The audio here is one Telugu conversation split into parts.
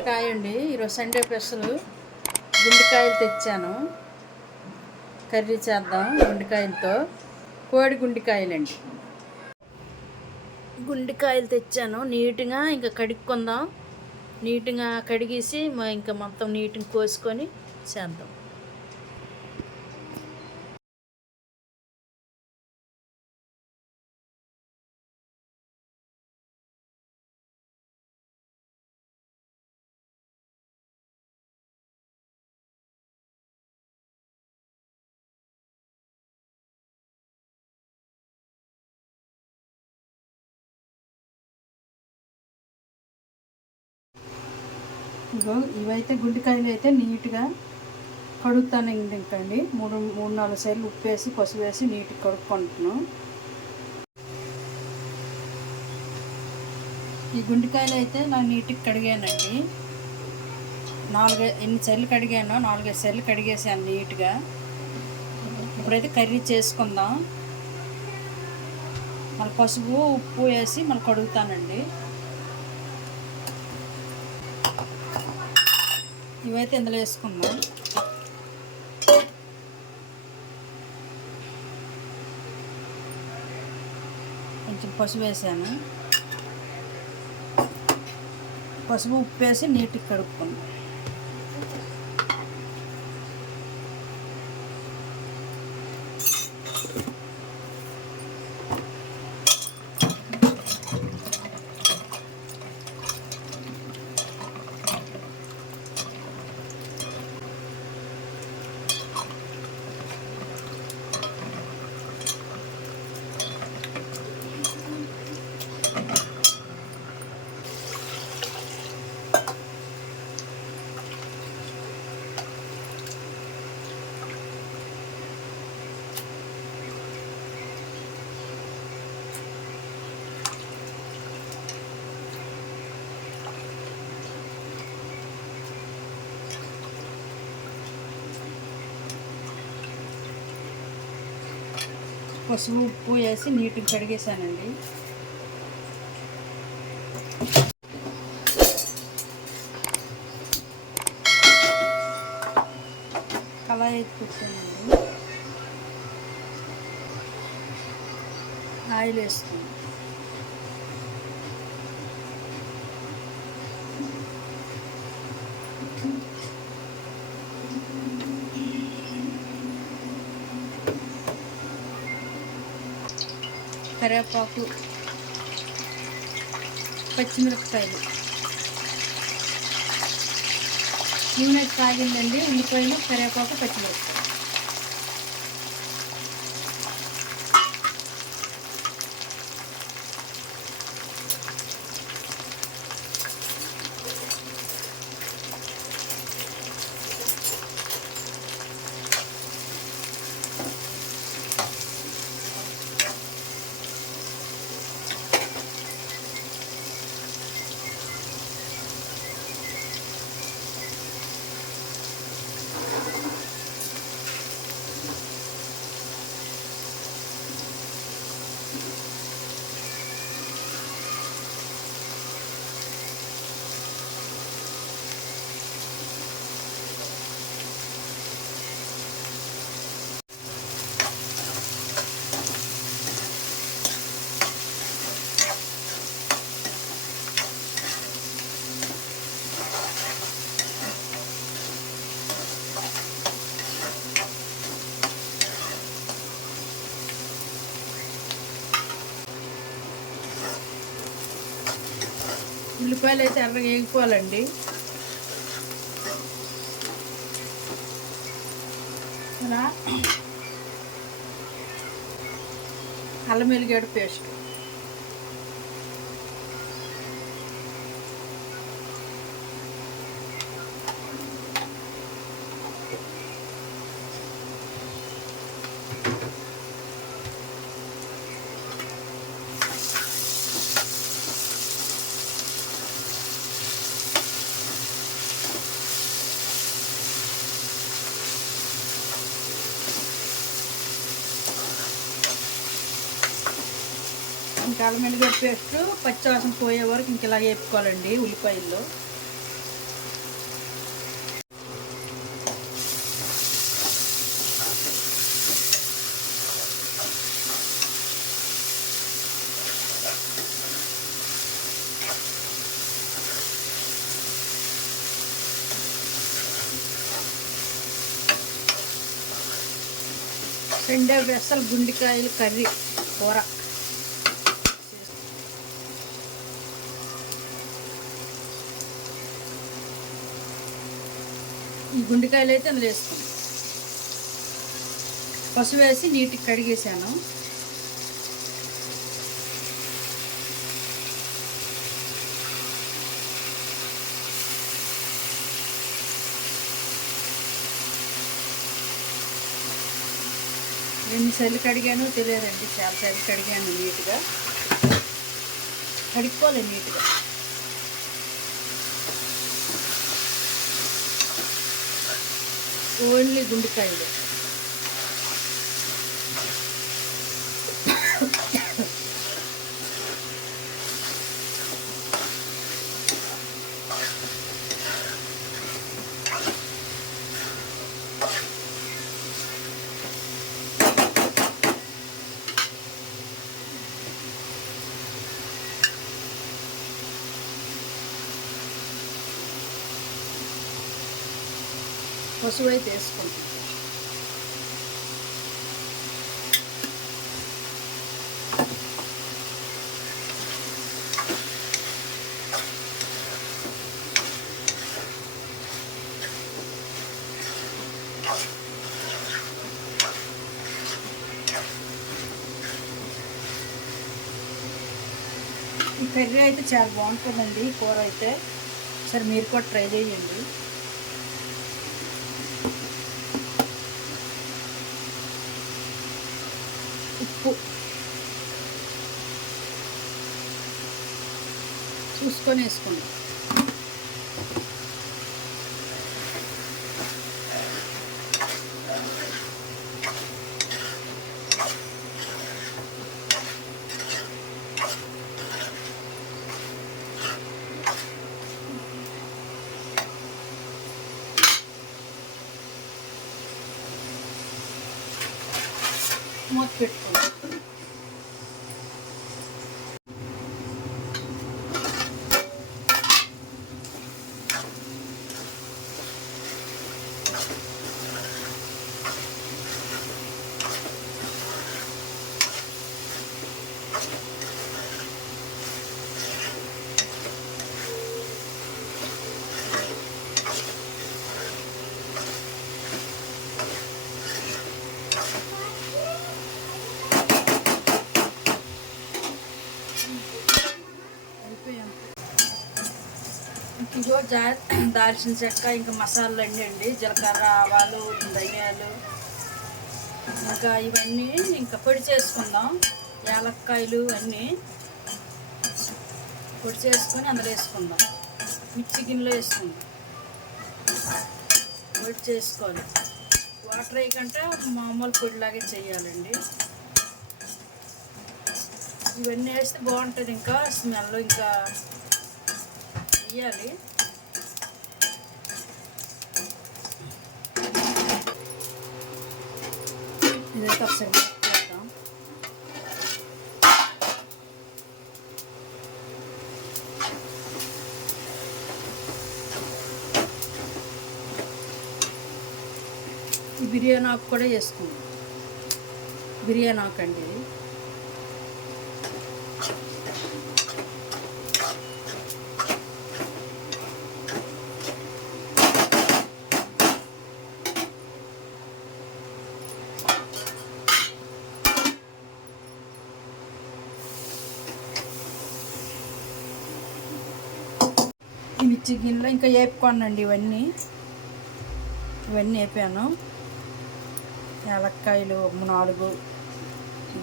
అందరికి అండి ఈరోజు సండే స్పెషల్. గుండెకాయలు తెచ్చాను. కర్రీ చేద్దాం గుండెకాయలతో. కోడి గుండెకాయలండి. గుండెకాయలు తెచ్చాను. నీట్గా ఇంకా కడుక్కుందాం. నీట్గా కడిగేసి ఇంకా మొత్తం నీట్గా కోసుకొని చేద్దాం. ఇగో ఇవైతే గుండెకాయలు అయితే నీట్గా కడుగుతాను ఇంకండి. మూడు మూడు నాలుగు సార్లు ఉప్పు వేసి పసుపు వేసి నీట్గా కడుక్కుంటున్నాను ఈ గుండెకాయలు అయితే నా నీట్గా కడిగానండి. నాలుగు ఎన్ని సార్లు కడిగాను నాలుగైదు సార్లు కడిగేసాను నీట్గా. ఇప్పుడైతే కర్రీ చేసుకుందాం. మళ్ళీ పసుపు ఉప్పు వేసి మళ్ళీ కడుగుతానండి. ఇవైతే ఇందులో వేసుకుందాం. కొంచెం పసుపు వేసాను. పసుపు ఉప్పు వేసి నీట్గా కడుక్కున్నాను పసుపు ఉప్పు వేసి నీట్గా కడిగేసానండి కళాయి కూర్చోనండి ఆయిల్ వేసుకోండి కరివేపాకు పచ్చిమిరపకాయలు. నూనె కాగిందండి ఉల్లిపాయలు కరివేపాకు పచ్చిమిరపకాయలు. ఉల్లిపాయలు అయితే ఎర్రగా వేగిపోవాలండి. అలా. అల్లం వెల్లిగడ్డ పేస్ట్. అల్లం పేస్ట్ పచ్చివాసన పోయే వరకు ఇంక ఇలా వేపుకోవాలండి ఉల్లిపాయలు రెండు వెసలు గుండికాయలు కర్రీ కూర. గుండెకాయలు అయితే అందులో వేసుకున్నాం పసుపు వేసి నీట్గా కడిగేసాను. ఎన్నిసార్లు కడిగానో తెలియదండి చాలాసార్లు కడిగాను నీట్గా. కడుక్కోవాలి నీట్గా. ఓన్లీ గుండెకాయలు పసుపు అయితే వేసుకుంటాం ఈ కర్రీ అయితే చాలా బాగుంటుందండి కూర అయితే. సరే మీరు కూడా ట్రై చేయండి. చూసుకొని వేసుకోండి. ఇదిగో జా దాల్చిన చెక్క ఇంకా మసాలాలు అన్నీ అండి. జీలకర్ర ఆవాలు ధనియాలు ఇంకా ఇవన్నీ ఇంకా పొడి చేసుకుందాం. యాలక్కాయలు అన్నీ పొడి చేసుకొని అందులో వేసుకుందాం. మిర్చి గిన్నెలో వేసుకుందాం. పొడి చేసుకోవాలి. వాటర్ వేయకంటే మామూలు పొడిలాగే చేయాలండి. ఇవన్నీ వేస్తే బాగుంటుంది. ఇంకా స్మెల్ ఇంకా వేయాలి ఇదైతే ఒకసారి చేద్దాం బిర్యానీ ఆకు కూడా చేసుకుందాం బిర్యానీ ఆకు అండి ఇది ఈ మిర్చి గిన్నెలో ఇంకా వేపుకోనండి ఇవన్నీ. ఇవన్నీ వేపాను ఏలక్కాయలు నాలుగు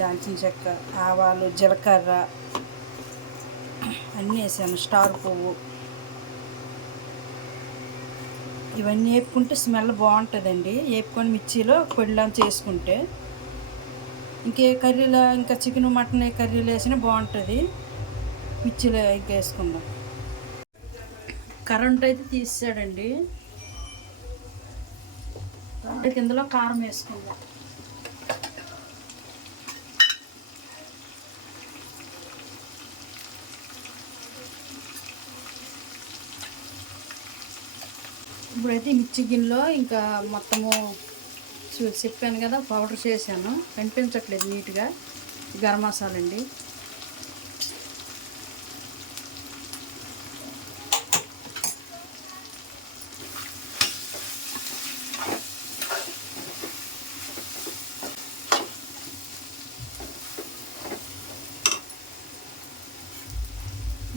దాల్చిన చెక్క ఆవాలు జీలకర్ర అన్నీ వేసాను స్టార్ పువ్వు. ఇవన్నీ వేపుకుంటే స్మెల్ బాగుంటుందండి. వేపుకొని మిర్చిలో పొడిలా చేసుకుంటే. ఇంకే కర్రీలో ఇంకా చికెన్ మటన్ కర్రీలు వేసినా బాగుంటుంది. మిర్చిలో ఇంకా వేసుకుందాం. కరెంట్ అయితే తీసాడండి ఇందులో కారం వేసుకుందాం. ఇప్పుడైతే మిర్చి గిన్నెలో ఇంకా మొత్తము చూ చెప్పాను కదా పౌడర్ చేశాను. కనిపించట్లేదు నీట్గా. గరం మసాలా అండి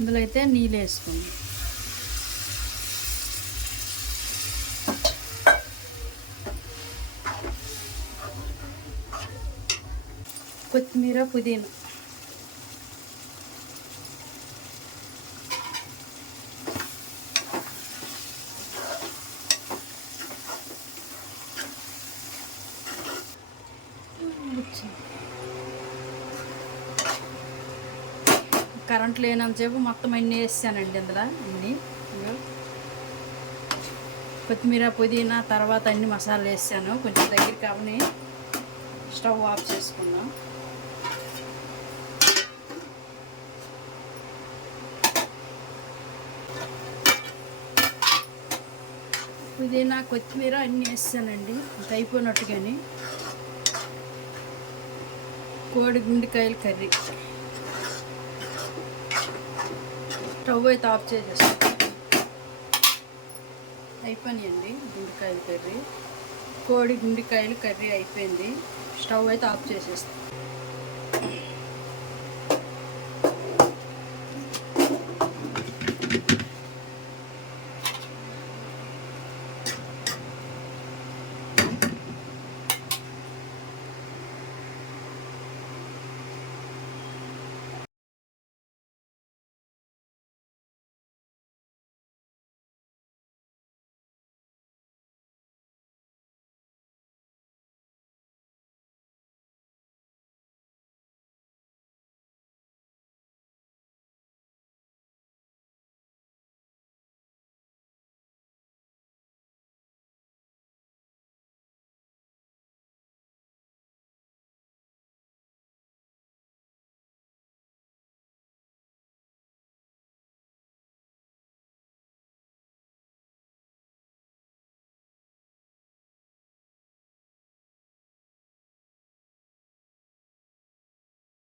ఇందులో అయితే నీళ్ళు వేసుకోండి. కొత్తిమీర పుదీనా. కరెంట్ లేనంతసేపు మొత్తం అన్నీ వేసానండి ఇందులో అన్నీ. కొత్తిమీర పుదీనా తర్వాత అన్ని మసాలాలు వేసాను. కొంచెం దగ్గర కావని స్టవ్ ఆఫ్ చేసుకున్నాం. పుదీనా కొత్తిమీర అన్నీ వేసానండి. ఇంక అయిపోయినట్టుగాని. కోడి గుండెకాయల కర్రీ. స్టవ్ అయితే ఆఫ్ చేసేస్తాం. అయిపోయినాయండి గుండెకాయల కర్రీ. కోడి గుండెకాయలు కర్రీ అయిపోయింది. స్టవ్ అయితే ఆఫ్ చేసేస్తాం.